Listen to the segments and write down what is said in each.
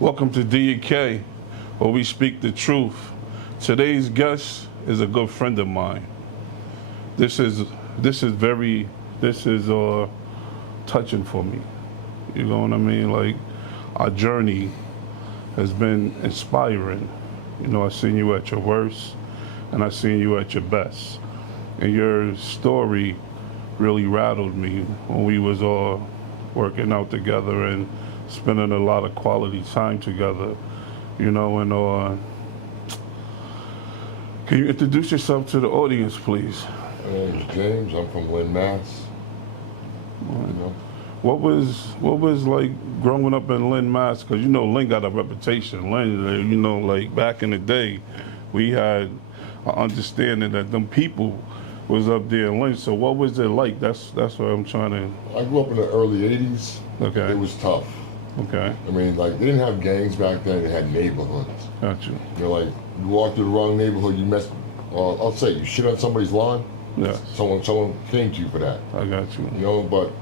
Welcome to D&K, where we speak the truth. Today's guest is a good friend of mine. This is touching for me. You know what I mean? Like, our journey has been inspiring. You know, I seen you at your worst, and I seen you at your best. And your story really rattled me when we was all working out together and spending a lot of quality time together, you know, and can you introduce yourself to the audience, please? My name's James. I'm from Lynn, Mass. Right. You know? What was like growing up in Lynn, Mass? Because you know Lynn got a reputation. Lynn, you know, like back in the day, we had an understanding that them people was up there in Lynn. So what was it like? That's what I'm trying to. I grew up in the early '80s. Okay. It was tough. Okay. I mean, like, they didn't have gangs back then. They had neighborhoods. Got you. You know, like, you walk through the wrong neighborhood, you mess. Well, I'll say, you shit on somebody's lawn. Yeah. Someone came to you for that. I got you. You know, but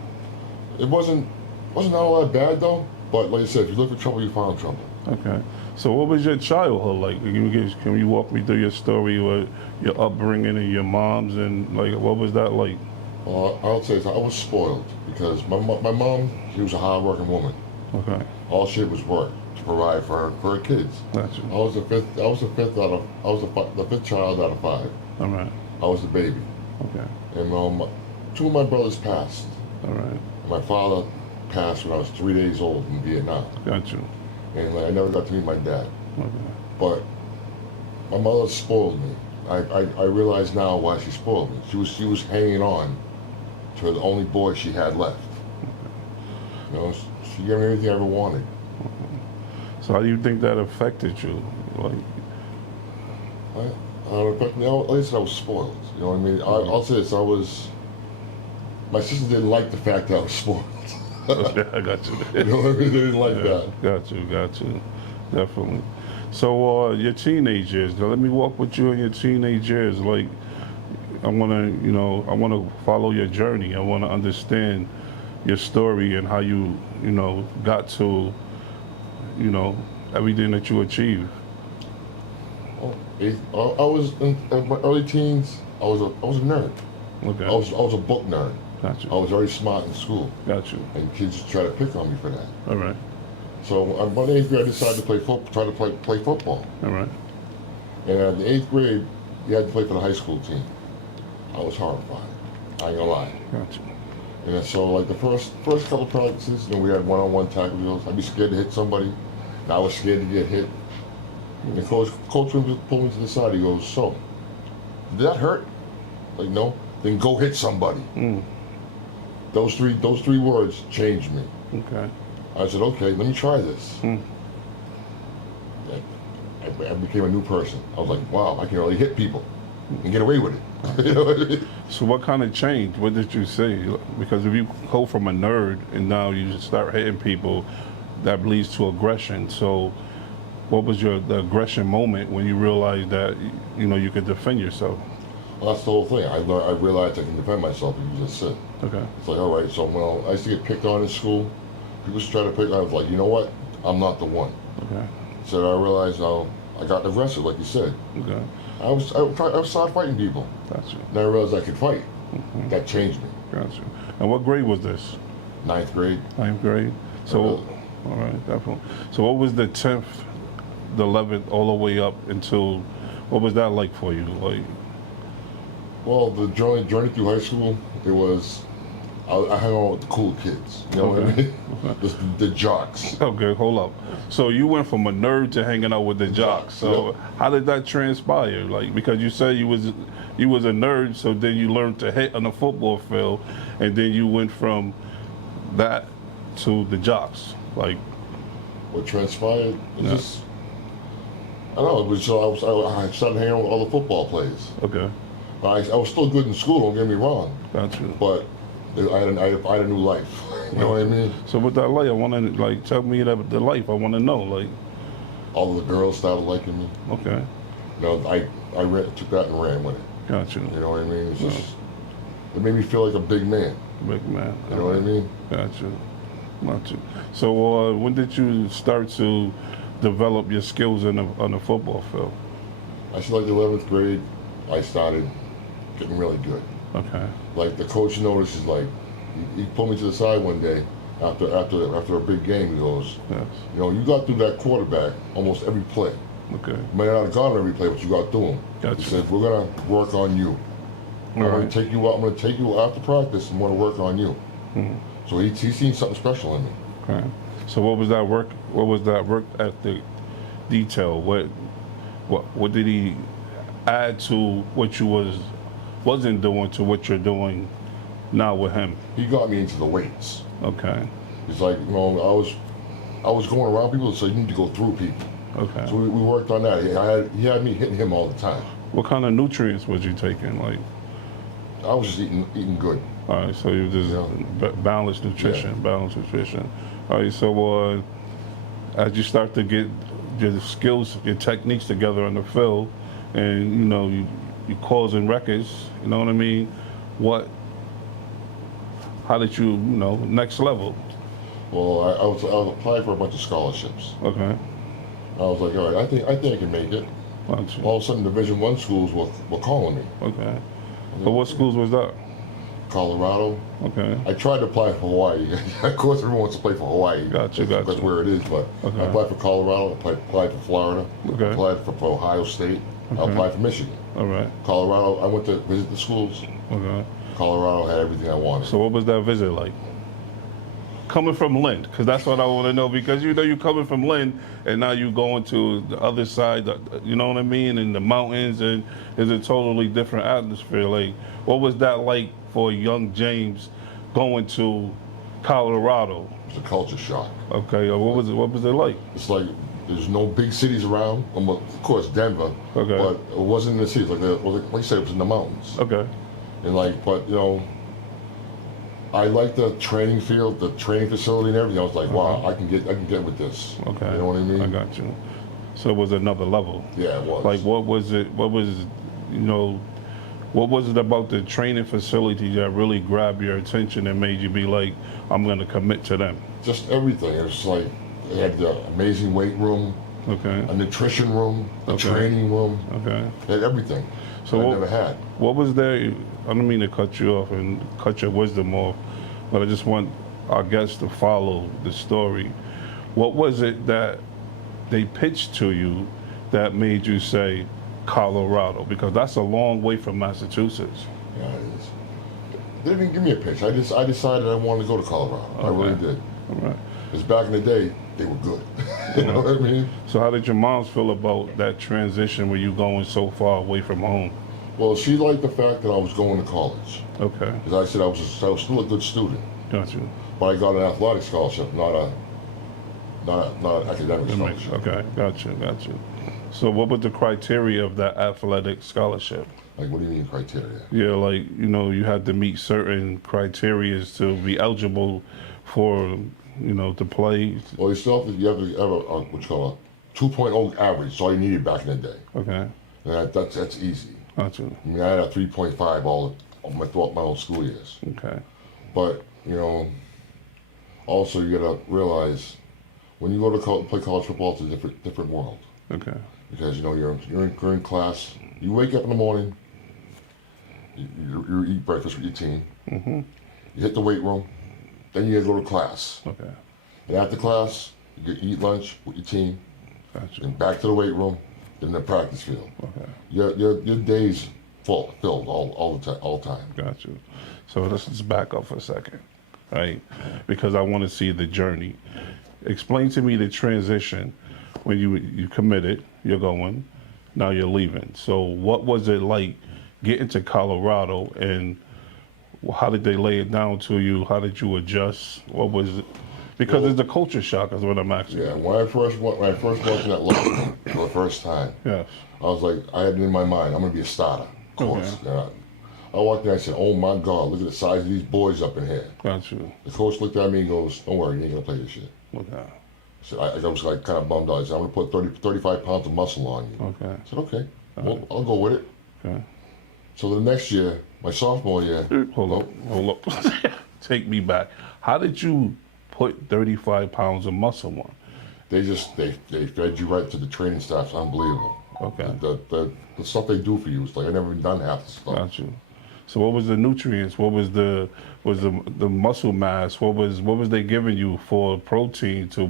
it wasn't all that bad though. But like I said, if you look for trouble, you find trouble. Okay. So what was your childhood like? Can you walk me through your story or your upbringing and your mom's and like what was that like? I'll say I was spoiled because my mom, she was a hard-working woman. Okay. All she did was work to provide for her kids. Gotcha. I was the fifth child out of 5. All right. I was the baby. Okay. And 2 of my brothers passed. All right. My father passed when I was 3 days old in Vietnam. Got you. And I never got to meet my dad. Okay. But my mother spoiled me. I realize now why she spoiled me. She was hanging on to the only boy she had left. Okay. You know, she gave me everything I ever wanted. So how do you think that affected you? Like, At least I was spoiled. You know what I mean? I'll say this: my sister didn't like the fact that I was spoiled. Okay, I got you. You know what I mean? They didn't like that. Got you. Definitely. So your teenage years. Now let me walk with you in your teenage years. Like, I wanna follow your journey. I wanna understand your story and how you got to, everything that you achieved. I was in my early teens. I was a nerd. Okay. I was a book nerd. Gotcha. I was very smart in school. Got you. And kids try to pick on me for that. All right. So in 8th grade, I decided to play football. All right. And in the 8th grade, you had to play for the high school team. I was horrified. I ain't gonna lie. Got you. And so, like, the first couple of practices, we had one-on-one tackle drills. I'd be scared to hit somebody. And I was scared to get hit. And the coach pulled me to the side. He goes, "So, did that hurt?" Like, no. Then go hit somebody. Mm. Those three words changed me. Okay. I said, "Okay, let me try this." Mm. I became a new person. I was like, "Wow, I can really hit people and get away with it." You know what I mean? So what kind of change? What did you say? Because if you go from a nerd and now you start hitting people, that leads to aggression. So what was the aggression moment when you realized that you could defend yourself? Well, that's the whole thing. I realized I can defend myself if you just sit. Okay. It's like, all right. So when I used to get picked on in school, people used to try to pick on. I was like, you know what? I'm not the one. Okay. So I realized I got aggressive, like you said. Okay. I started fighting people. Gotcha. Then I realized I could fight. Mm-hmm. That changed me. Gotcha. And what grade was this? 9th grade. 9th grade. So, all right, definitely. So what was the 10th, the 11th, all the way up until, what was that like for you? Like, well, the journey through high school, it was, I hung out with the cool kids. You know what I mean? Okay. The jocks. Okay, hold up. So you went from a nerd to hanging out with the jocks. So yep. How did that transpire? Like, because you said you was a nerd, so then you learned to hit on the football field, and then you went from that to the jocks. Like, what transpired? Just, I don't know. It was so I started hanging out with all the football players. Okay. I was still good in school. Don't get me wrong. Gotcha. But I had a new life. You know what I mean? So with that life, I want to tell me the life. I want to know all of the girls started liking me. Okay. I took that and ran with it. Gotcha. You know what I mean? It's just, it made me feel like a big man. Big man. You know what I mean? Gotcha. Not you. So when did you start to develop your skills on the football field? I said like the 11th grade, I started getting really good. Okay. Like the coach notices, like he pulled me to the side one day after a big game. He goes, Yes. you know, you got through that quarterback almost every play. Okay. You may not have gone every play, but you got through him. Gotcha. He said, we're gonna work on you. All I'm right. gonna take you out. I'm gonna take you after practice and want to work on you. Mhm. So he seen something special in me. Okay. So what was that work? What was that work ethic detail? What did he add to what you wasn't doing to what you're doing now with him? He got me into the weights. Okay. He's like, you know, I was going around people and said you need to go through people. Okay. So we worked on that. He had me hitting him all the time. What kind of nutrients was you taking? Like, I was just eating good. all right, so you just Yeah. balanced nutrition, Yeah. balanced nutrition. All right, so as you start to get your skills, your techniques together on the field, and you know you causing records, you know what I mean? How did you next level? Well, I was applying for a bunch of scholarships. Okay. I was like, all right, I think I can make it. Gotcha. All of a sudden, Division I schools were calling me. Okay. But what schools was that? Colorado. Okay. I tried to apply for Hawaii. Of course, everyone wants to play for Hawaii. Gotcha. That's where it is. But Okay. I applied for Colorado. I applied for Florida. Okay. I applied for Ohio State. I Okay. applied for Michigan. All right. Colorado. I went to visit the schools. Okay. Colorado had everything I wanted. So what was that visit like? Coming from Lynn, because that's what I want to know. Because you coming from Lynn, and now you going to the other side. You know what I mean? In the mountains, and it's a totally different atmosphere. Like, what was that like for young James going to Colorado? It was a culture shock. Okay, what was it like? It's like there's no big cities around. Well, of course, Denver. Okay. But it wasn't in the cities. Like you said, it was in the mountains. Okay. And but I like the training field, the training facility, and everything. I was like, wow, I can get with this. Okay. You know what I mean? I got you. So it was another level. Yeah, it was. Like, what was it? What was it about the training facility that really grabbed your attention and made you be like, I'm going to commit to them? Just everything. It was like they had the amazing weight room, Okay. a nutrition room, a Okay. training room. Okay. They had everything. So I never had. What was there? I don't mean to cut you off and cut your wisdom off, but I just want our guests to follow the story. What was it that they pitched to you that made you say Colorado? Because that's a long way from Massachusetts. Yeah, it is. They didn't give me a pitch. I decided I wanted to go to Colorado. I really Okay. did. All right. Because back in the day, they were good. You know what I mean? So how did your moms feel about that transition where you going so far away from home? Well, she liked the fact that I was going to college. Okay. Because I said I was still a good student. Got you. But I got an athletic scholarship, not an academic scholarship. Okay, got you. So what was the criteria of that athletic scholarship? Like, what do you mean criteria? Yeah, like, you had to meet certain criteria to be eligible for, to play. Well, you have to have a what you call a 2.0 average. That's all you needed back in the day. Okay, And that's easy. got you. I mean, I had a 3.5 throughout my whole school years. Okay, But also you gotta realize when you go to play college football, it's a different world. okay, Because you're in class. You wake up in the morning. You eat breakfast with your team. mm-hmm. You hit the weight room. Then you gotta go to class. Okay, And after class, you eat lunch with your team. got you. Then back to the weight room. Then the practice field. Okay, Your days filled all the time. got you. So let's just back up for a second, right? Because I want to see the journey. Explain to me the transition when you committed, you're going, now you're leaving. So what was it like getting to Colorado, and how did they lay it down to you? How did you adjust? What was it? Because it's the culture shock is what I'm asking. Yeah, when I first walked in that locker room for the first time, Yes. I was like, I had it in my mind, I'm gonna be a starter, of course. Okay. I walked in, I said, oh my God, look at the size of these boys up in here. Got you. The coach looked at me and goes, don't worry, you ain't gonna play this shit. Okay. So I was like kind of bummed out. I said, I'm gonna put 35 pounds of muscle on you. Okay. I said, okay, well, I'll go with it. Okay. So the next year, my sophomore year, Hold up. Take me back. How did you put 35 pounds of muscle on? They fed you right to the training staff. It's unbelievable. Okay. The stuff they do for you is like I never even done half the stuff. Got you. So what was the nutrients? What was the muscle mass? What was they giving you for protein to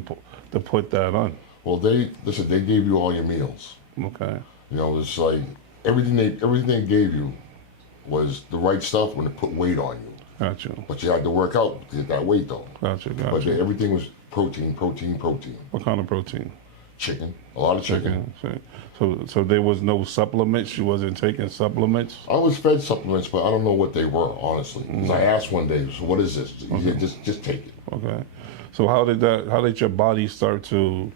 put that on? Well, they gave you all your meals. Okay. You know, it's like everything they gave you was the right stuff when they put weight on you. Got you. But you had to work out to get that weight though. Got you. Got But you. everything was protein. What kind of protein? Chicken, a lot of chicken. So there was no supplements. You wasn't taking supplements. I was fed supplements, but I don't know what they were honestly. Because I asked one day, "So what is this?" He said, "Just take it." Okay. So how did your body start to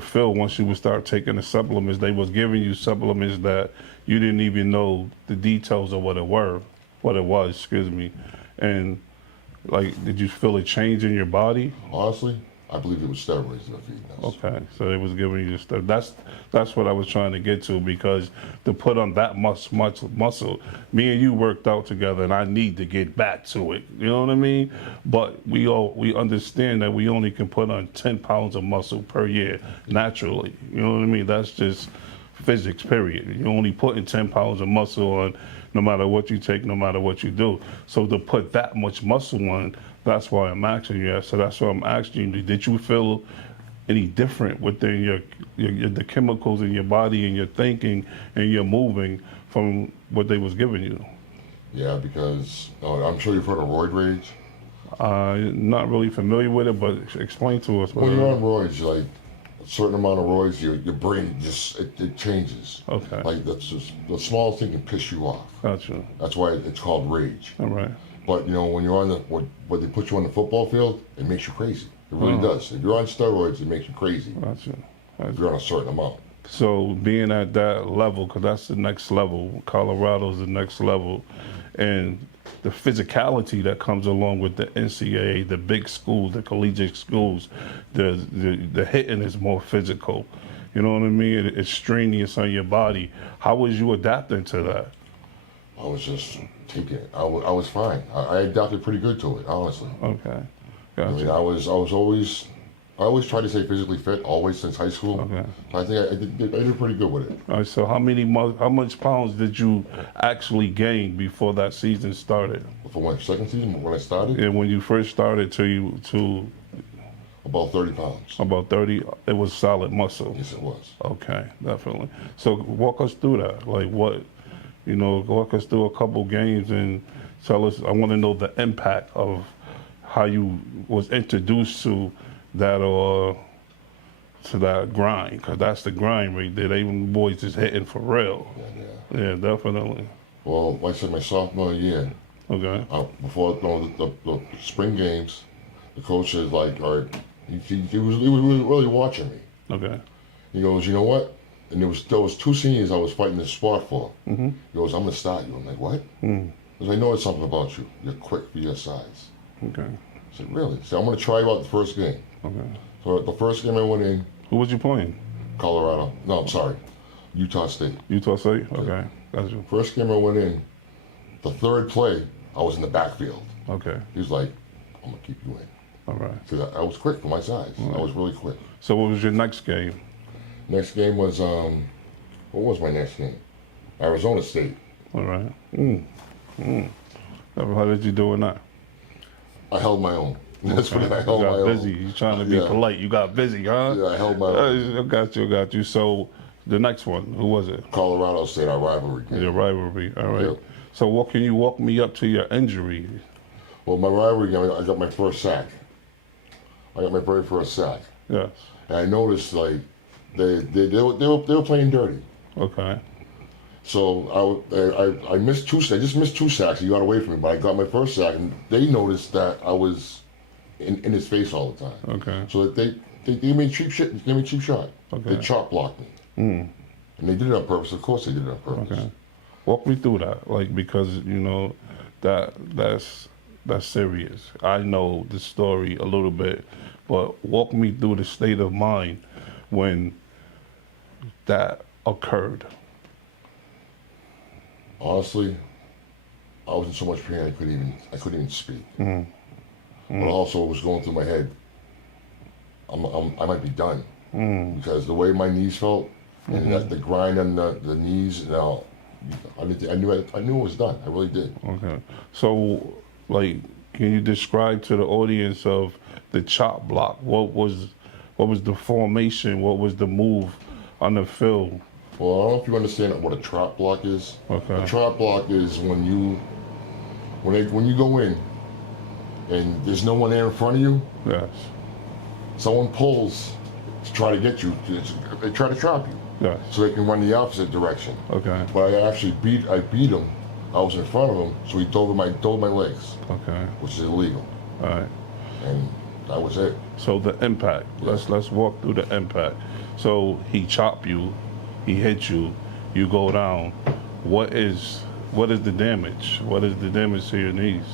feel once you would start taking the supplements? They was giving you supplements that you didn't even know the details of what it was, excuse me. And like, did you feel a change in your body? Honestly, I believe it was steroids in the feeding us. Okay, so they was giving you stuff. That's what I was trying to get to, because to put on that much muscle, me and you worked out together, and I need to get back to it. You know what I mean? But we understand that we only can put on 10 pounds of muscle per year naturally. You know what I mean? That's just physics, period. You're only putting 10 pounds of muscle on no matter what you take, no matter what you do. So to put that much muscle on, that's why I'm asking you. So that's why I'm asking you, did you feel any different within the chemicals in your body and your thinking and your moving from what they was giving you? Yeah, because I'm sure you've heard of roid rage. Not really familiar with it, but explain to us. When you're on roids, like a certain amount of roids, your brain just it changes. Okay. Like that's just the smallest thing can piss you off. Gotcha. That's why it's called rage. All right. But you know, when you're on when they put you on the football field, it makes you crazy. It really does. If you're on steroids, it makes you crazy. Gotcha. If you're on a certain amount. So being at that level, because that's the next level, Colorado's the next level, and the physicality that comes along with the NCAA, the big schools, the collegiate schools, the hitting is more physical. You know what I mean? It's strenuous on your body. How was you adapting to that? I was just taking it. I was fine. I adapted pretty good to it, honestly. Okay. I Gotcha. mean, I always tried to stay physically fit, always since high school. Okay. I think I did pretty good with it. All right, so how much pounds did you actually gain before that season started? For my second season, when I started, And when you first started to about 30 pounds. about 30, it was solid muscle. Yes, it was. Okay, definitely. So walk us through that. Like walk us through a couple games and tell us, I want to know the impact of how you was introduced to that to that grind, because that's the grind right there. They boys just hitting for real. Yeah, definitely. Well, like I said, my sophomore year, Okay. before the spring games, the coach is like, all right, he was really watching me. Okay. He goes, you know what? And there was two seniors I was fighting this spot for. Mm-hmm. He goes, I'm gonna start you. I'm like, what? Because I noticed something about you. You're quick for your size. Okay. I said, really? He said, I'm gonna try you out the first game. Okay. So the first game I went in, Who was you playing? Colorado. No, I'm sorry, Utah State. Utah State? Okay. Got you. First game I went in, the third play, I was in the backfield. Okay. He was like, I'm gonna keep you in. All right. Because I was quick for my size. Right. I was really quick. So what was your next game? Next game was, what was my next game? Arizona State. All right. How did you do in that? I held my own. That's what I held You my got own. busy. You trying to be Yeah. polite. You got busy, huh? Yeah, I held my own. I got you. So the next one, who was it? Colorado State, our rivalry game. Your rivalry. All right. Yeah. So what can you walk me up to your injury? Well, my rivalry game, I got my first sack. I got my very first sack. Yes. And I noticed, like, they were playing dirty. Okay. So I missed two. I just missed two sacks. He got away from me, but I got my first sack, and they noticed that I was in his face all the time. Okay. So that they gave me a cheap shit. They gave me a cheap shot. Okay. They chop blocked me. And they did it on purpose. Of course, they did it on purpose. Okay. Walk me through that, like, because that's serious. I know the story a little bit, but walk me through the state of mind when that occurred. Honestly, I was in so much pain I couldn't even speak. But also, what was going through my head I might be done because the way my knees felt and the grind on the knees. Now, I knew it was done. I really did. Okay. So, like, can you describe to the audience of the chop block? What was the formation? What was the move on the field? Well, I don't know if you understand what a trap block is. Okay. A trap block is when you go in and there's no one there in front of you. Yes. Someone pulls to try to get you. They try to trap you. Yes. So they can run the opposite direction. Okay. But I beat him. I was in front of him, so he dove my legs. Okay. Which is illegal. All right. And that was it. So the impact. Yes. Let's walk through the impact. So he chopped you, he hit you, you go down. What is the damage? What is the damage to your knees?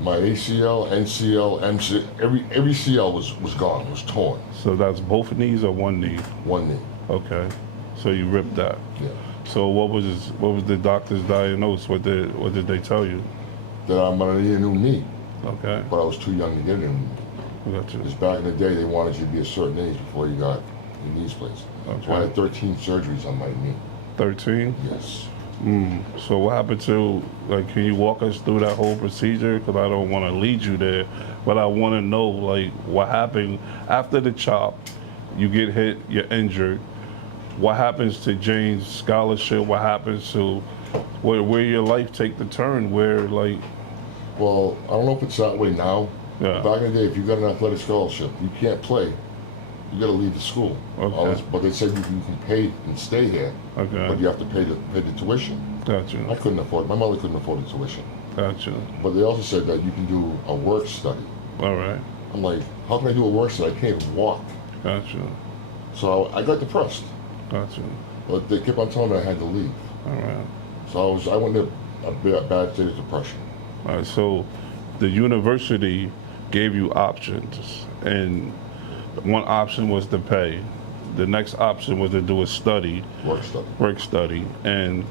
My ACL, NCL, MCL, every CL was gone, was torn. So that's both knees or one knee? One knee. Okay. So you ripped that. Yeah. So what was the doctor's diagnosis? What did they tell you? That I'm gonna need a new knee. Okay. But I was too young to get a new knee. Gotcha. Because back in the day, they wanted you to be a certain age before you got your knees placed. Okay. So I had 13 surgeries on my knee. 13? Yes. So what happened to, like, can you walk us through that whole procedure? Because I don't want to lead you there, but I want to know, like, what happened after the chop, you get hit, you're injured. What happens to Jane's scholarship? What happens to where your life take the turn? Where, like... Well, I don't know if it's that way now. Yeah. Back in the day, if you got an athletic scholarship, you can't play. You got to leave the school. Okay. But they said you can pay and stay here. Okay. But you have to pay the tuition. Gotcha. I couldn't afford. My mother couldn't afford the tuition. Gotcha. But they also said that you can do a work study. All right. I'm like, how can I do a work study? I can't even walk. Gotcha. So I got depressed. Gotcha. But they kept on telling me I had to leave. All right. So I went into a bad state of depression. All right. So the university gave you options, and one option was to pay. The next option was to do a study. Work study. And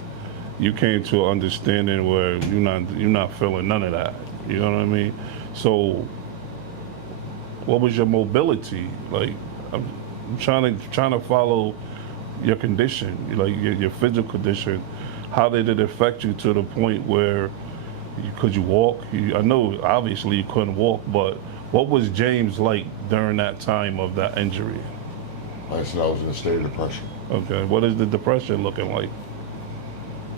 you came to an understanding where you're not feeling none of that. You know what I mean? So what was your mobility? Like, I'm trying to follow your condition, like your physical condition. How did it affect you to the point where could you walk? I know obviously you couldn't walk, but what was James like during that time of that injury? Like I said, I was in a state of depression. Okay, what is the depression looking like?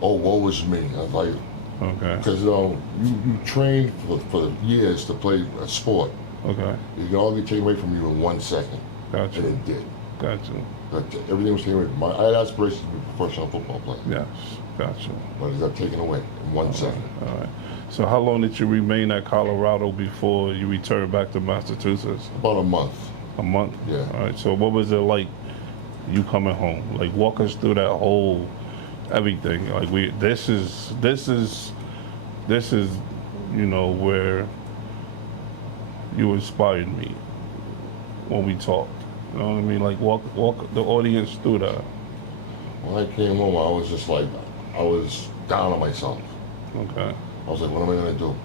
Oh, woe is me. I was like, Okay. because you train for years to play a sport. Okay. It can all be taken away from you in 1 second. Gotcha. And it did. Gotcha. But everything was taken away. I had aspirations to be a professional football player. Yes. Gotcha. But it got taken away in 1 second. All right. So how long did you remain at Colorado before you returned back to Massachusetts? About a month. A month? Yeah. All right. So what was it like you coming home? Like, walk us through that whole everything. Like, this is you know, where you inspired me when we talked. You know what I mean? Like, walk the audience through that. When I came home, I was just like, I was down on myself. Okay. I was like, what am I gonna do?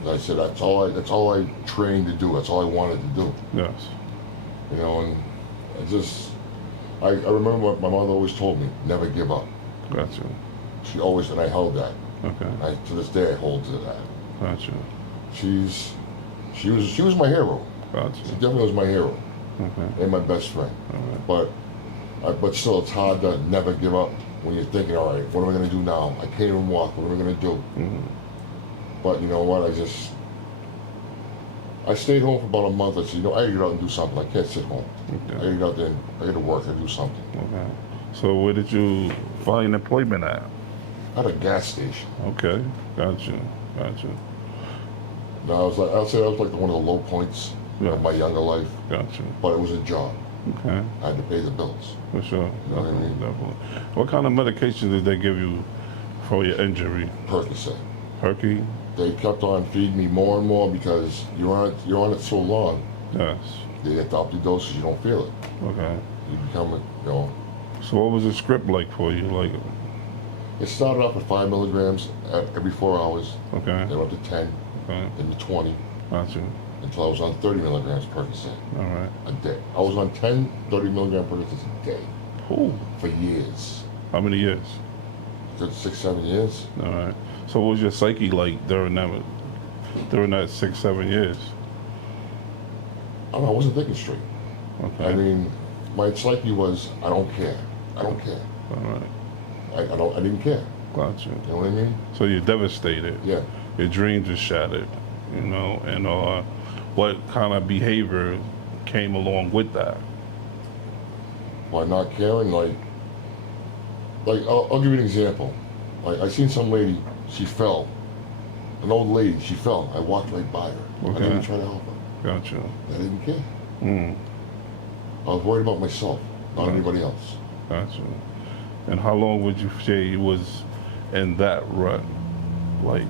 And I said, that's all I trained to do. That's all I wanted to do. Yes. You know, and I remember what my mother always told me, never give up. Gotcha. She always, and I held that. Okay. To this day, I hold to that. Gotcha. She was my hero. Gotcha. She definitely was my hero. Okay. And my best friend. All right. But still, it's hard to never give up when you're thinking, all right, what am I going to do now? I can't even walk. What am I going to do? Mm-hmm. But you know what? I stayed home for about a month. I said, I gotta get out and do something. I can't sit home. Okay. I gotta get out there. I gotta work. I gotta do something. Okay. So where did you find employment at? At a gas station. Okay. Gotcha. No, I'll say that was like one of the low points of my younger life. Gotcha. But it was a job. Okay. I had to pay the bills. For sure. You know what I mean? Definitely. What kind of medication did they give you for your injury? Percocet. Perky? They kept on feeding me more and more because you're on it so long. Yes. They get to up the doses, you don't feel it. Okay. You become, So what was the script like for you? Like, it started off at 5 milligrams every 4 hours. okay. Then went to 10, Okay. then to 20. Gotcha. until I was on 30 milligrams Percocet All right. a day. I was on 10, 30 milligram Percocets a day Ooh. for years. How many years? Good 6, 7 years. All right. So what was your psyche like during that 6, 7 years? I don't know, I wasn't thinking straight. Okay. I mean, my psyche was, I don't care. I don't care. All right. I didn't care. Gotcha. You know what I mean? So you're devastated. Yeah. Your dreams are shattered. You know, and what kind of behavior came along with that? By not caring, like I'll give you an example. Like I seen some lady, she fell. An old lady, she fell. I walked right by her. I didn't even try to help her. Gotcha. I didn't care. Mm. I was worried about myself, not anybody else. Gotcha. And how long would you say you was in that rut? Like,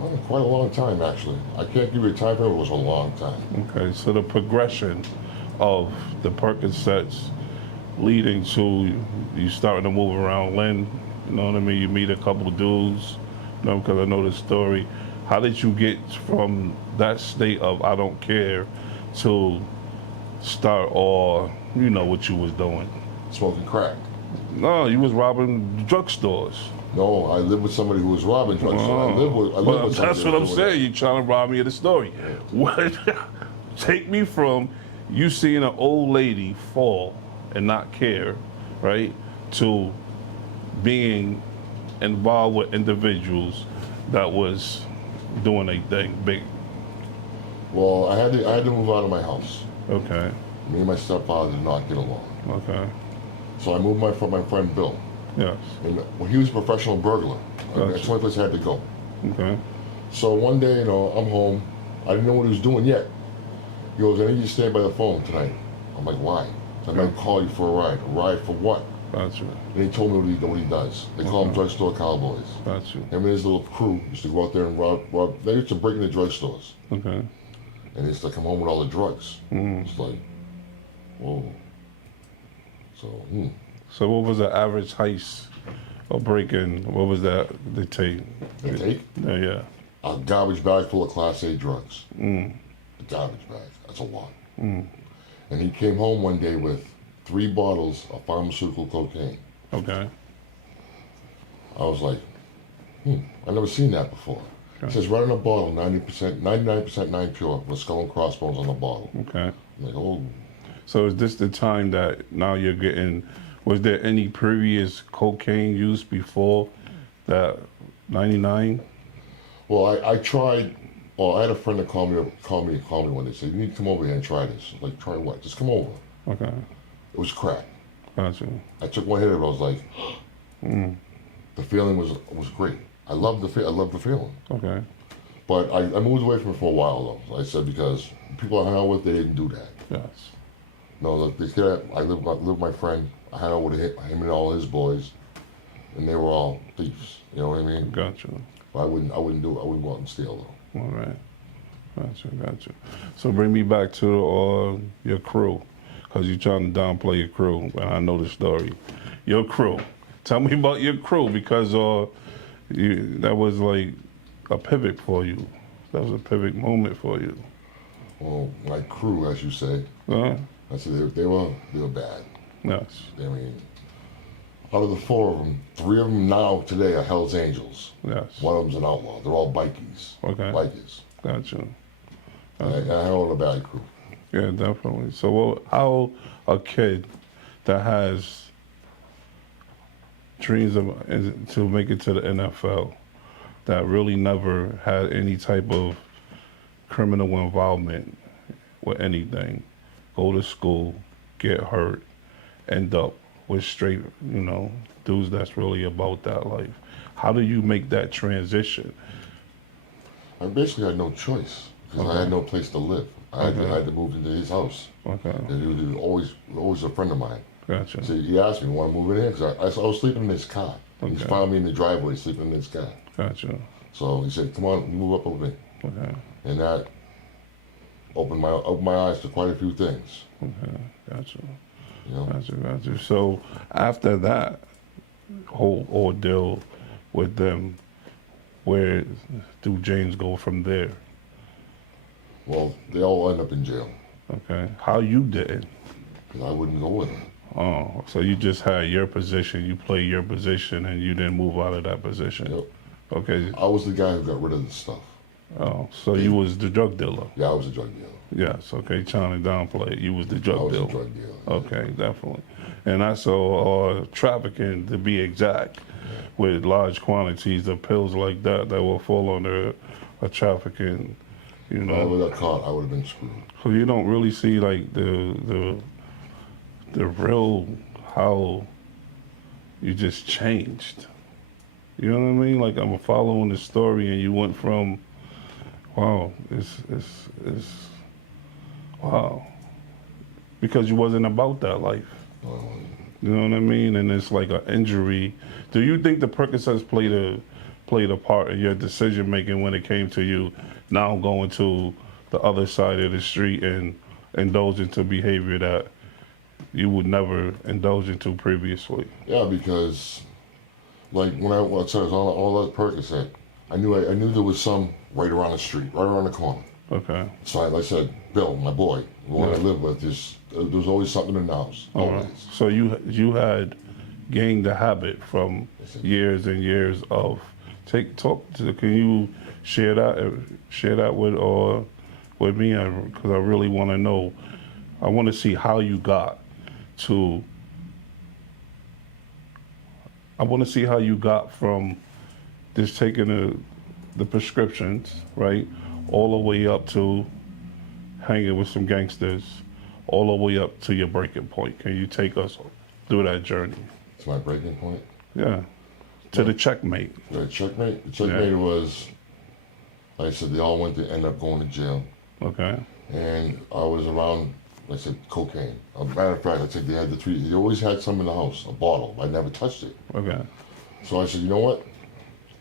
Well, quite a long time, actually. I can't give you a time frame, but it was a long time. okay, so the progression of the Percocets leading to you starting to move around Lynn, you know what I mean? You meet a couple of dudes, you know, because I know the story. How did you get from that state of I don't care to start or you know what you was doing? Smoking crack. No, you was robbing drugstores. No, I lived with somebody who was robbing drugs. So I lived with somebody That's what who I'm was saying. You're trying to rob me of the story. What? Take me from you seeing an old lady fall and not care, right, to being involved with individuals that was doing a thing big. Well, I had to move out of my house. Okay. Me and my stepfather did not get along. Okay. So I moved from my friend Bill. Yes. And well, he was a professional burglar. Gotcha. That's the only place I had to go. Okay. So one day, you know, I'm home. I didn't know what he was doing yet. He goes, I need you to stay by the phone tonight. I'm like, why? I'm going to call you for a ride. A ride for what? Gotcha. And he told me what he does. They call them drugstore cowboys. Gotcha. Him and his little crew used to go out there and rob. They used to break into drugstores. Okay. And they used to come home with all the drugs. It's like, whoa. So, So what was the average heist or break-in? What was that they take? They take Yeah. a garbage bag full of Class A drugs. A garbage bag. That's a lot. And he came home one day with 3 bottles of pharmaceutical cocaine. Okay. I was like, I never seen that before. It says right on the bottle, 99% 9 pure, with skull and crossbones on the bottle. Okay. I'm like, oh. So is this the time that now you're getting, was there any previous cocaine use before that 99? Well, I tried. Well, I had a friend that called me one day. Said, you need to come over here and try this. I'm like, try what? Just come over. Okay. It was crack. Gotcha. I took one hit of it. I was like, the feeling was great. I loved the feeling. Okay. But I moved away from it for a while, though. I said, because people I hung out with, they didn't do that. Yes. No, look, this kid, I lived with my friend. I hung out with him and all his boys, and they were all thieves. You know what I mean? Gotcha. But I wouldn't do it. I wouldn't go out and steal, though. All right. Gotcha. So bring me back to your crew, because you're trying to downplay your crew, and I know the story. Your crew. Tell me about your crew, because that was like a pivot for you. That was a pivot moment for you. Well, my crew, as you say, I said they were bad. Yes. I mean, out of the 4 of them, 3 of them now today are Hell's Angels. Yes. One of them's an outlaw. They're all bikies. Okay. Bikers. Gotcha. I held a bad crew. Yeah, definitely. So how a kid that has dreams to make it to the NFL, that really never had any type of criminal involvement with anything, go to school, get hurt, end up with straight, dudes that's really about that life. How do you make that transition? I basically had no choice because I had no place to live. I had to move into his house. Okay. And he was always a friend of mine. Gotcha. So he asked me, want to move in here? Because I was sleeping in his car. Okay. He found me in the driveway sleeping in his car. Gotcha. So he said, come on, move up with me. Okay. And that opened my eyes to quite a few things. Okay. Gotcha. You know? Gotcha. So after that whole ordeal with them, where do James go from there? Well, they all end up in jail Okay, how you did? because I wouldn't go with them. Oh, so you just had your position, you play your position, and you didn't move out of that position. Yep. Okay. I was the guy who got rid of the stuff. Oh, so you was the drug dealer. Yeah, I was a drug dealer. Yes. Okay. Trying to downplay it. You was the I drug was dealer. a drug dealer. Okay, definitely. And I saw trafficking, to be exact, with large quantities of pills like that will fall under a trafficking. You If I know, ever got caught, I would have been screwed. so you don't really see like the real how you just changed. You know what I mean? Like I'm following the story, and you went from, wow, it's wow, because you wasn't about that life. You know what I mean? And it's like an injury. Do you think the Percocets played a part in your decision making when it came to you now going to the other side of the street and indulge into behavior that you would never indulge into previously? Yeah, because like when I said all that Percocet, I knew there was some right around the street, right around the corner. Okay. So I said, Bill, my boy, the one I live with, there's always something in the house. All Always. right. So you had gained the habit from years and years of can you share that with me, because I really want to know. I want to see how you got to. I want to see how you got from just taking the prescriptions, right, all the way up to hanging with some gangsters, all the way up to your breaking point. Can you take us through that journey? It's my breaking point. Yeah. To the checkmate. The checkmate. The checkmate was, like I said, they all end up going to jail. Okay. And I was around, like I said, cocaine. As a matter of fact, I said they always had some in the house, a bottle. I never touched it. Okay. So I said, you know what?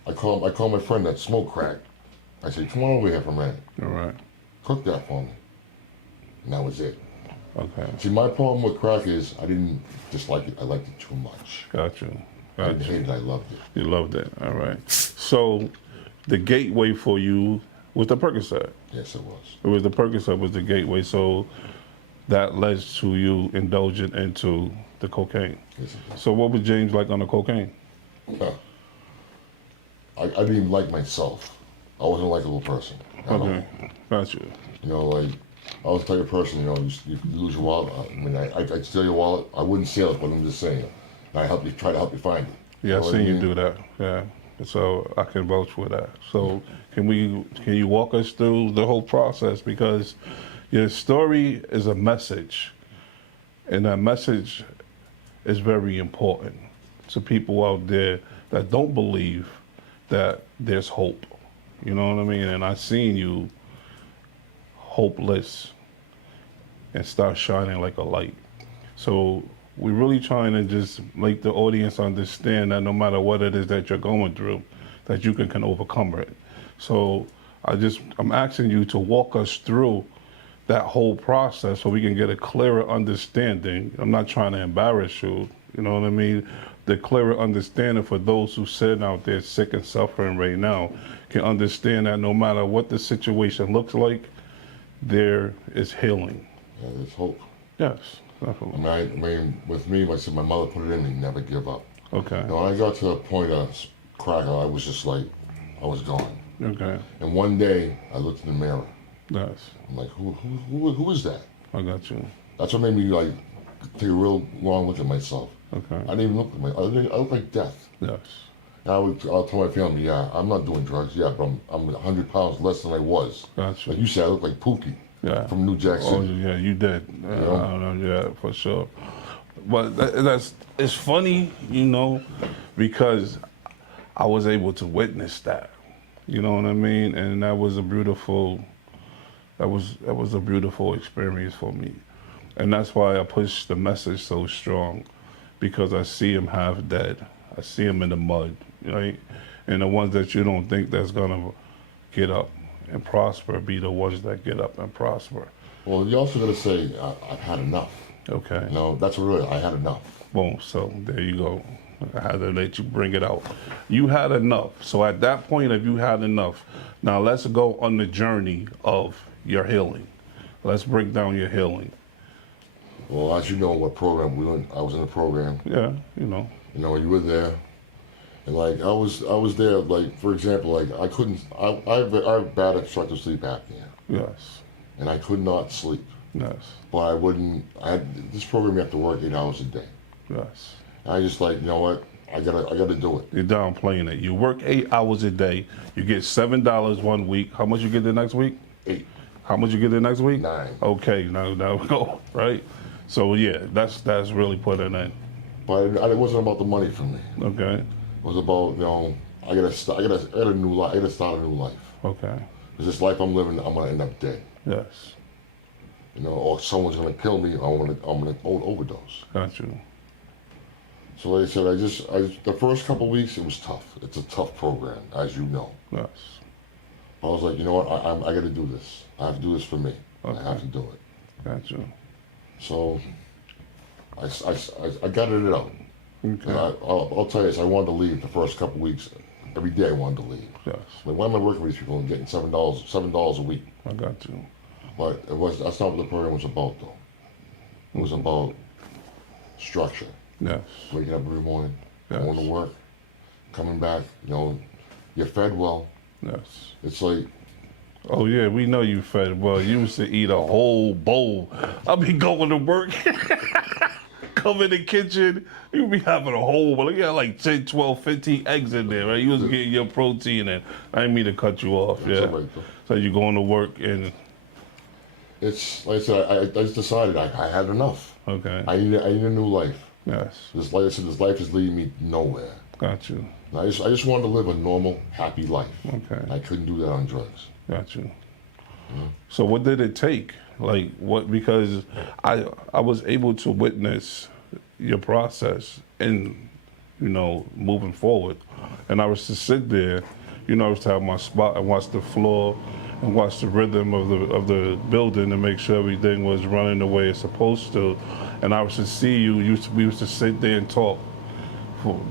I called my friend that smoked crack. I said, come on over here for a minute. All right. Cook that for me. And that was it. Okay. See, my problem with crack is I didn't dislike it. I liked it too much. Got you. I didn't hate it. I loved it. You loved it. All right. So the gateway for you was the Percocet. Yes, it was. It was the Percocet was the gateway. So that led to you indulging into the cocaine. Yes, it was. So what was James like on the cocaine? Yeah. I didn't even like myself. I wasn't a likable person. Okay. Got you. You know, like, I was the type of person, you know, you lose your wallet. I mean, I'd steal your wallet. I wouldn't steal it, but I'm just saying. And try to help you find it. Yeah, You know I've what I seen you mean? do that. Yeah. So I can vouch for that. So can you walk us through the whole process? Because your story is a message, and that message is very important to people out there that don't believe that there's hope. You know what I mean? And I seen you hopeless and start shining like a light. So we're really trying to just make the audience understand that no matter what it is that you're going through, that you can overcome it. So I'm asking you to walk us through that whole process so we can get a clearer understanding. I'm not trying to embarrass you, you know what I mean? The clearer understanding for those who sit out there sick and suffering right now can understand that no matter what the situation looks like, there is healing. Yeah, there's hope. Yes, definitely. I mean, with me, like I said, my mother put it in me, never give up. Okay. Now, when I got to the point of crack, I was just like, I was gone. Okay. And one day, I looked in the mirror. Yes. I'm like, who is that? I got you. That's what made me like take a real long look at myself. Okay. I didn't even look at I look like death. Yes. And I'll tell my family, yeah, I'm not doing drugs, yeah, but I'm 100 pounds less than I was. Gotcha. Like you said, I look like Pookie from New Jack City. Oh yeah, you did. I don't know, yeah, for sure. But it's funny, you know, because I was able to witness that. You know what I mean? And that was a beautiful experience for me. And that's why I push the message so strong, because I see him half dead. I see him in the mud, right? And the ones that you don't think that's gonna get up and prosper be the ones that get up and prosper. Well, you also got to say, I've had enough. Okay. You know, that's what really, I had enough. Boom. So there you go. I had to let you bring it out. You had enough. So at that point, if you had enough, now let's go on the journey of your healing. Let's break down your healing. Well, as you know, what program we were in, I was in the program. Yeah, you know. You know, you were there, and like I was there. Like for example, like I couldn't. I have bad obstructive sleep apnea, Yes. and I could not sleep. Yes. But I wouldn't. I had this program. You have to work 8 hours a day. Yes. And I just like, you know what? I gotta do it. You're downplaying it. You work 8 hours a day. You get $7 one week. How much you get the next week? 8, How much you get the next week? 9. Okay, now we go, right? So yeah, that's really putting in. But it wasn't about the money for me. Okay. It was about, you know, I gotta a new life. I gotta start a new life. Okay. Because this life I'm living, I'm gonna end up dead. Yes. You know, or someone's gonna kill me. Or I'm gonna overdose. Got you. So like I said, the first couple of weeks it was tough. It's a tough program, as you know. Yes. I was like, you know what? I got to do this. I have to do this for me. Okay. I have to do it. Got you. So I got it out. Okay. And I'll tell you this. I wanted to leave the first couple of weeks. Every day I wanted to leave. Yes. Like, why am I working with these people and getting $7 a week? I got you. But that's not what the program was about, though. It was about structure. Yes. Waking up every morning, Yes. going to work, coming back. You know, you're fed well. Yes. It's like, Oh yeah, we know you fed well. You used to eat a whole bowl. I be going to work, come in the kitchen, you be having a whole bowl. You got like 10, 12, 15 eggs in there, right? You was getting your protein in. I didn't mean to cut you off, yeah. somebody- So you going to work and, it's like I said. I just decided I had enough. okay, I need a new life. yes, This, like I said, this life is leading me nowhere. got you, And I just wanted to live a normal, happy life. okay, I couldn't do that on drugs. got you. So what did it take? Like what, because I was able to witness your process and, you know, moving forward. And I was to sit there, you know, I was to have my spot and watch the floor and watch the rhythm of the building and make sure everything was running the way it's supposed to. And I was to see you, we used to sit there and talk.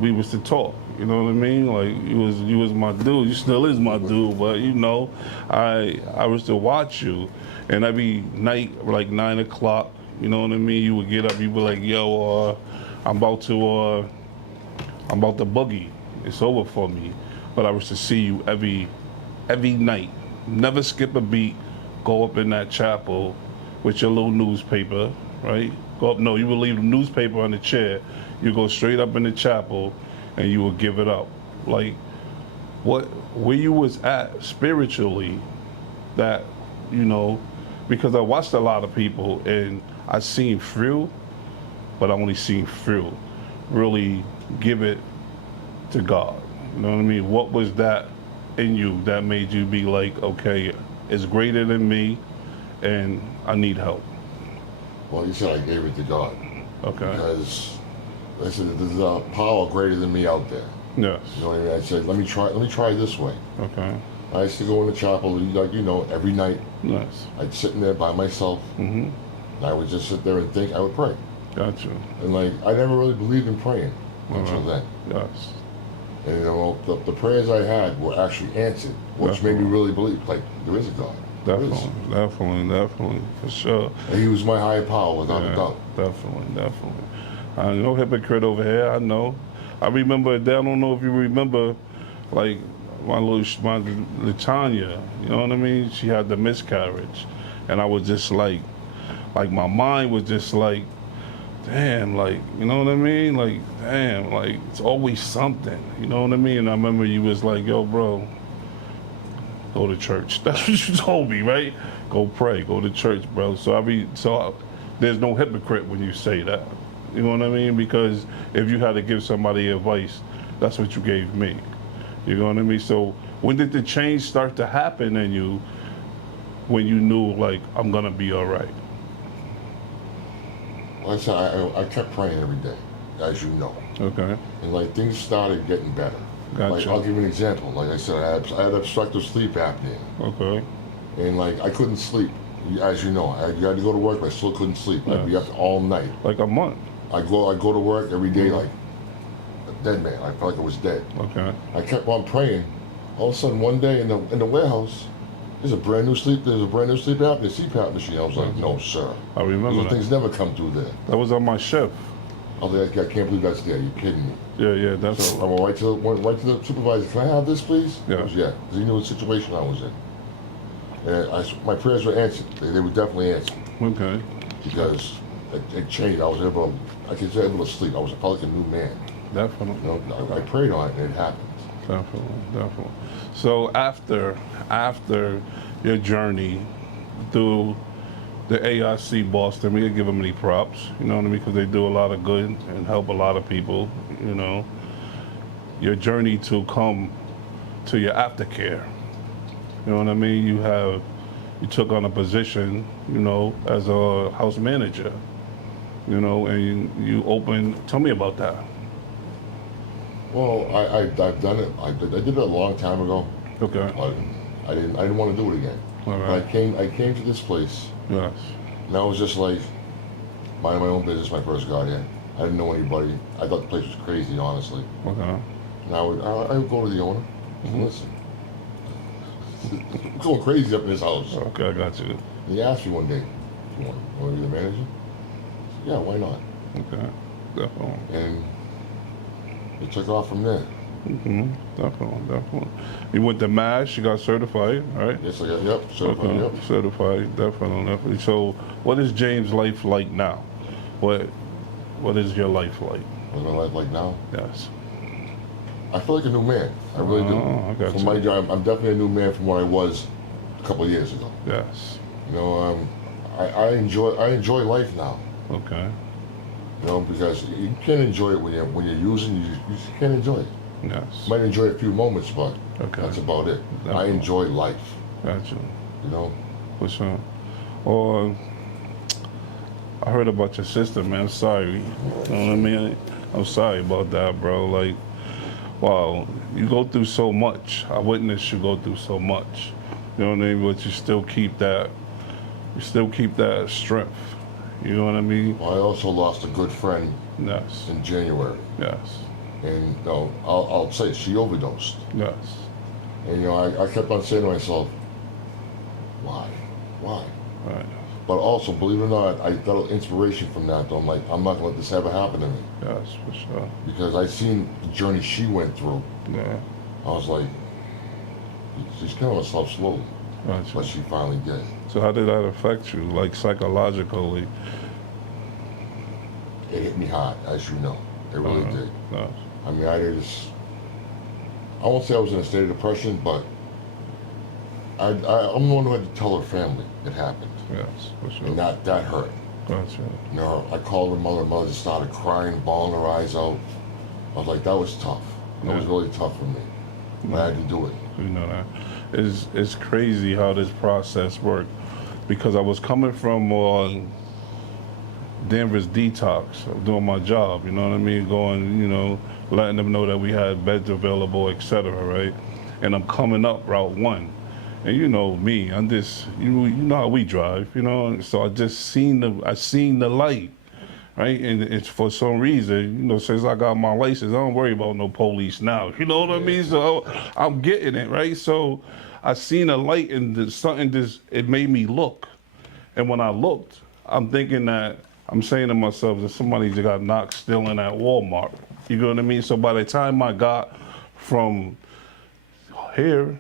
We was to talk, you know what I mean? Like you was my dude. You still is my dude, but you know, I was to watch you, and every night like 9 o'clock, you know what I mean? You would get up, you be like, yo, I'm about to boogie. It's over for me. But I was to see you every night, never skip a beat. Go up in that chapel with your little newspaper, right? Go up. No, you would leave the newspaper on the chair. You go straight up in the chapel, and you would give it up. Like, where you was at spiritually, that, you know, because I watched a lot of people and I seen few, but I only seen few really give it to God. You know what I mean? What was that in you that made you be like, okay, it's greater than me, and I need help? Well, you said I gave it to God. Okay. Because I said there's a power greater than me out there. Yes. You know what I mean? I said, let me try this way. Okay. I used to go in the chapel, like you know, every night. Nice. I'd sit in there by myself. Mm-hmm. And I would just sit there and think. I would pray. Gotcha. And like, I never really believed in praying until then. Yes. And you know, the prayers I had were actually answered, which made me really believe, like, there is a God. There is. Definitely, for sure. And he was my higher power, without a doubt. Definitely. I'm no hypocrite over here. I know. I remember. I don't know if you remember, like my Latanya. You know what I mean? She had the miscarriage, and I was just like my mind was just like, damn, like, you know what I mean? Like, damn, like it's always something. You know what I mean? And I remember you was like, yo, bro, go to church. That's what you told me, right? Go pray, go to church, bro. So there's no hypocrite when you say that. You know what I mean? Because if you had to give somebody advice, that's what you gave me. You know what I mean? So when did the change start to happen in you when you knew, like, I'm gonna be all right? Like I said, I kept praying every day, as you know. Okay. And like things started getting better. Gotcha. Like I'll give you an example. Like I said, I had obstructive sleep apnea. Okay. And like I couldn't sleep. As you know, I had to go to work, but I still couldn't sleep. I'd be up all night. Like a month. I go to work every day like a dead man. I felt like I was dead. Okay. I kept on praying. All of a sudden, one day in the warehouse, there's a brand new sleep apnea CPAP machine. I was like, no, sir. I remember that. Things never come through there. That was on my shift. I was like, I can't believe that's there. You're kidding me. Yeah, that's. So I went right to the supervisor. Can I have this, please? Yeah. He goes, yeah. Because he knew the situation I was in. And my prayers were answered. They were definitely answered. Okay. Because it changed. I was able to sleep. I felt like a new man. Definitely. You know, I prayed on it and it happened. Definitely. So after your journey through the AIC Boston, we could give them any props, you know what I mean? Because they do a lot of good and help a lot of people, you know. Your journey to come to your aftercare, you know what I mean? You took on a position, you know, as a house manager, you know, and you opened. Tell me about that. Well, I've done it. I did it a long time ago. Okay. But I didn't want to do it again. All right. But I came to this place. Yes. And I was just like minding my own business when I first got here. I didn't know anybody. I thought the place was crazy, honestly. Okay. And I would go to the owner and listen. I'm going crazy up in this house. Okay, I got you. And he asked me one day, "You want to be the manager?" I said, yeah, why not? Okay. Definitely. And it took off from there. Definitely. You went to MASH, you got certified, right? Yes, I got, certified, Okay. Certified, definitely. So what is James' life like now? What is your life like? What's my life like now? Yes. I feel like a new man. I really do. I got From you. my job, I'm definitely a new man from what I was a couple of years ago. Yes. You know, I enjoy life now. Okay. You know, because you can't enjoy it when you're using. You just can't enjoy it. Yes. You might enjoy a few moments, but that's about it. I Definitely. enjoy life. Got you. You know. For sure. Or I heard about your sister, man. I'm sorry. You know what I mean? I'm sorry about that, bro. Like, wow, you go through so much. I witnessed you go through so much. You know what I mean? But you still keep that strength. You know what I mean? Well, I also lost a good friend Yes. in January, Yes. and you know, I'll say she overdosed. Yes. And you know, I kept on saying to myself, why? Right. But also, believe it or not, I got inspiration from that. Though I'm like, I'm not gonna let this ever happen to me, Yes, for sure. because I seen the journey she went through. Yeah. I was like, she's killing herself slowly, Gotcha. but she finally did. So how did that affect you, like psychologically? It hit me hard, as you know. It really did. Yes. I mean, I won't say I was in a state of depression, but I'm the one who had to tell her family it happened. Yes, for sure. And that hurt. Gotcha. You know, I called her mother just started crying, bawling her eyes out. I was like, that was tough. That was really tough for me. But I had to do it. You know that. It's crazy how this process worked, because I was coming from Denver's detox, doing my job, you know what I mean? Going, you know, letting them know that we had beds available, etc., right? And I'm coming up Route 1. And you know me, I'm just, you know how we drive, you know? So I seen the light, right? And it's for some reason, you know, since I got my license, I don't worry about no police now, you know what I mean? So I'm getting it, right? So I seen a light and something it made me look. And when I looked, I'm thinking that, I'm saying to myself that somebody just got knocked stealing at Walmart. You know what I mean? So by the time I got from here,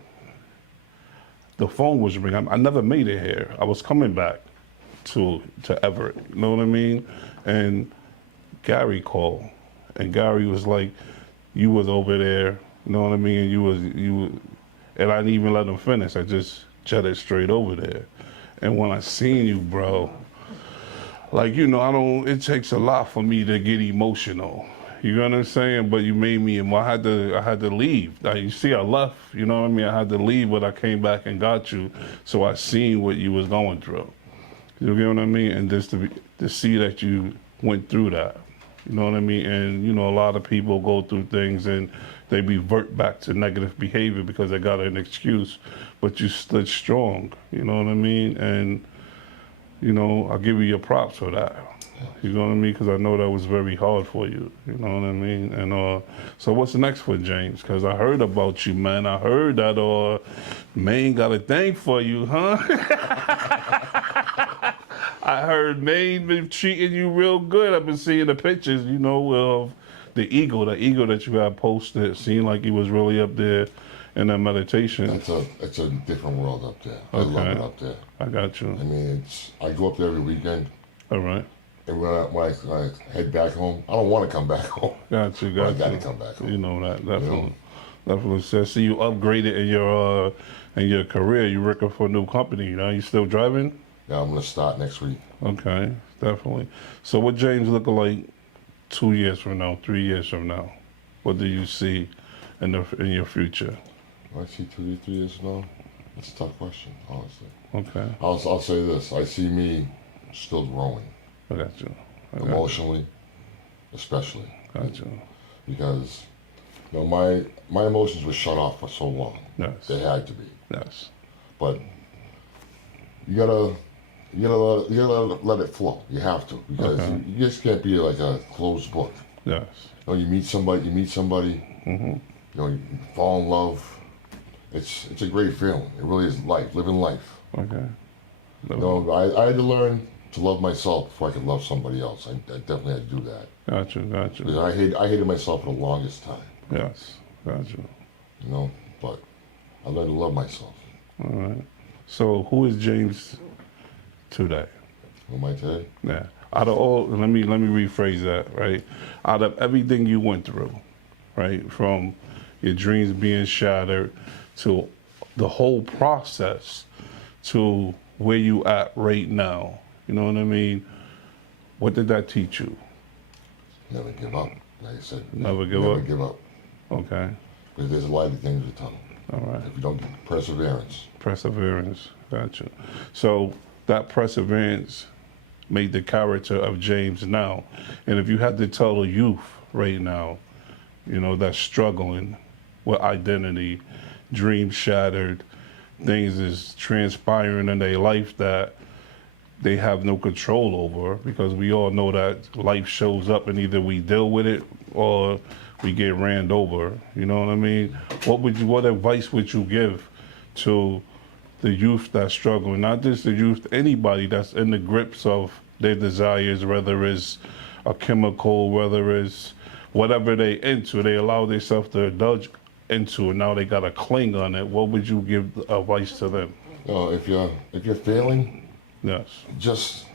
the phone was ringing. I never made it here. I was coming back to Everett. You know what I mean? And Gary called, and Gary was like, "You was over there." You know what I mean? And you, and I didn't even let him finish. I just jetted straight over there. And when I seen you, bro, like, you know, it takes a lot for me to get emotional. You know what I'm saying? But you made me, and I had to leave. Like, you see, I left, you know what I mean? I had to leave, but I came back and got you, so I seen what you was going through. You know what I mean? And just to see that you went through that, you know what I mean? And, you know, a lot of people go through things and they revert back to negative behavior because they got an excuse, but you stood strong, you know what I mean? And you know, I give you your props for that. You know what I mean? Because I know that was very hard for you. You know what I mean? And so what's next for James? Because I heard about you, man. I heard that Maine got a thing for you, huh? I heard Maine been treating you real good. I've been seeing the pictures, you know, of the eagle that you had posted. Seemed like he was really up there in that meditation. It's a different world up there. I love it up there. I got you. I mean, I go up there every weekend. All right. And when I head back home, I don't want to come back home. Got you. I got to come back home. You know that definitely. Definitely. So I see you upgraded in your career. You working for a new company. You know, you still driving? Yeah, I'm gonna start next week. Okay, definitely. So what James looking like 2 years from now, 3 years from now? What do you see in your future? What I see 2 3 years from now? That's a tough question, honestly. Okay. I'll say this: I see me still growing. I got you. Emotionally, especially. Got you. Because you know my emotions were shut off for so long. Yes. They had to be. Yes. But you gotta let it flow. You have to, because you just can't be like a closed book. Yes. You know, you meet somebody. Mm-hmm. You know, you fall in love. It's a great feeling. It really is life, living life. Okay. You know, I had to learn to love myself before I could love somebody else. I definitely had to do that. Got you. Got you. Because I hated myself for the longest time. Yes. Got you. You know, but I learned to love myself. All right. So who is James today? Who am I today? Yeah. Out of all, let me rephrase that, right? Out of everything you went through, right, from your dreams being shattered to the whole process to where you at right now, you know what I mean? What did that teach you? Never give up. Like I said, Never give never up? give up. Okay. Because there's a lot of things to tell them. All right. If you don't perseverance. Perseverance. Gotcha. So that perseverance made the character of James now. And if you had to tell a youth right now, you know, that's struggling with identity, dreams shattered, things is transpiring in their life that they have no control over, because we all know that life shows up and either we deal with it or we get ran over. You know what I mean? What advice would you give to the youth that's struggling? Not just the youth, anybody that's in the grips of their desires, whether it's a chemical, whether it's whatever they into, they allow themselves to indulge into, and now they got to cling on it. What would you give advice to them? If you're failing, Yes. just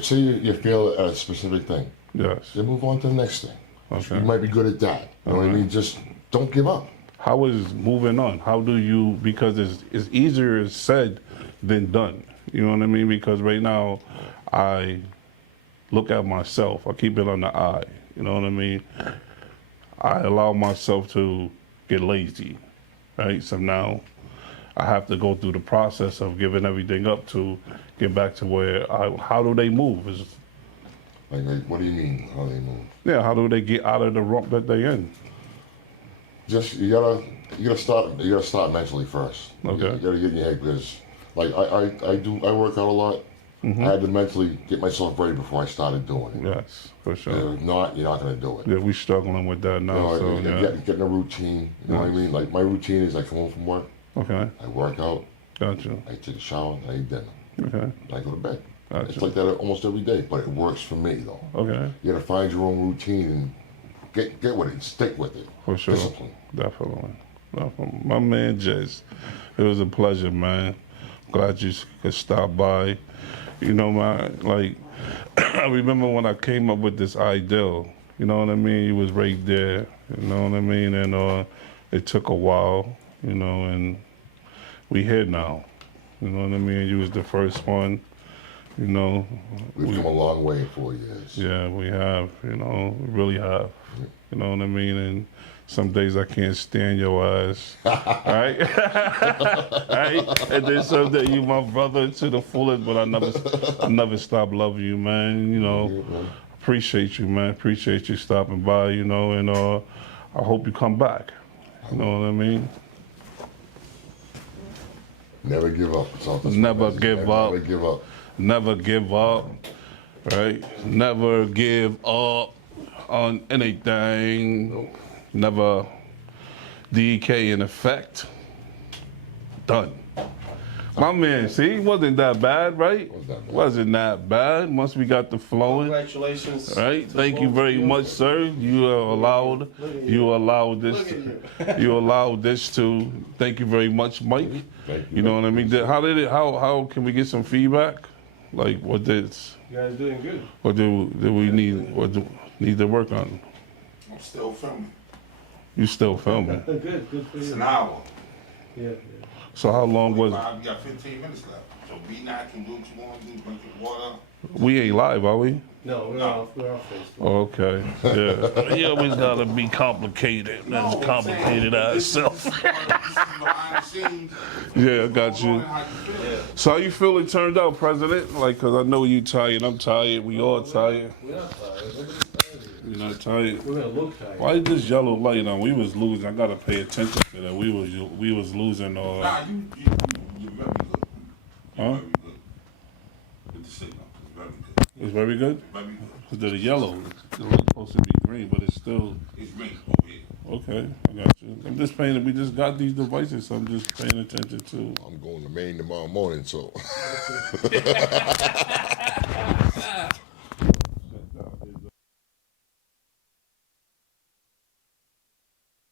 say you fail at a specific thing, Yes. then move on to the next thing. Okay. You might be good at that. You know what I mean? Just don't give up. How is moving on? How do you, because it's easier said than done. You know what I mean? Because right now, I look at myself. I keep it on the eye. You know what I mean? I allow myself to get lazy, right? So now I have to go through the process of giving everything up to get back to where how do they move? Like, what do you mean? How they move? Yeah, how do they get out of the rump that they're in? Just you gotta start mentally first. Okay. You gotta get in your head, because like I work out a lot. Mm-hmm. I had to mentally get myself ready before I started doing it. Yes, for sure. If not, you're not gonna do it. Yeah, we're struggling with that now. You know, so getting a routine. You know what I mean? Like my routine is I come home from work, Okay, I work out, gotcha. I take a shower, I eat dinner, Okay, and I go to bed. gotcha. It's like that almost every day, but it works for me though. Okay, You gotta find your own routine and get with it, stick with it. for sure. Discipline. Definitely. My man, Jess, it was a pleasure, man. Glad you could stop by. You know, man, like, I remember when I came up with this ideal, you know what I mean? You was right there, you know what I mean? And it took a while, you know, and we here now. You know what I mean? You was the first one, you know. We've come a long way in 4 years. Yeah, we have, you know, we really have. You know what I mean? And some days I can't stand your ass, right? Right? And then some day you my brother to the fullest, but I never stop loving you, man. You know, appreciate you, man. Appreciate you stopping by, you know, and I hope you come back. You know what I mean? Never give up. Never give up. Never give up. never give up, right? Never give up on anything. Never DK in effect. Done. My man, see, wasn't that bad, right? Wasn't that bad. Once we got the flowing. Congratulations. Right. Thank you very much, sir. You allowed this to. Thank you very much, Mike. You know what I mean? How can we get some feedback? Like what this? You guys doing good. What do we need? What do need to work on? I'm still filming. You still filming? Good for It's you. an hour. Yeah. So how long was? We got 15 minutes left. So be nice and do what you want to do. Drink your water. We ain't live, are we? No, we're off Facebook. Oh, okay. Yeah. You always gotta be complicated. That's complicated ourselves. This is behind the scenes. Yeah, I got you. How you feel. So how you feel it turned out, President? Like, cause I know you tired. I'm tired. We all tired. We're not tired. Nobody's tired. You're not tired. We're gonna look tired. Why is this yellow light on? We was losing. I gotta pay attention to that. We was losing. Nah, you're very good. Huh? Very good. With the signal. It's It's very good. very good. Very good. The yellow. The light's supposed to be green, but it's still It's green over here. okay. I got you. I'm just paying. We just got these devices, so I'm just paying attention to. I'm going to Maine tomorrow morning, so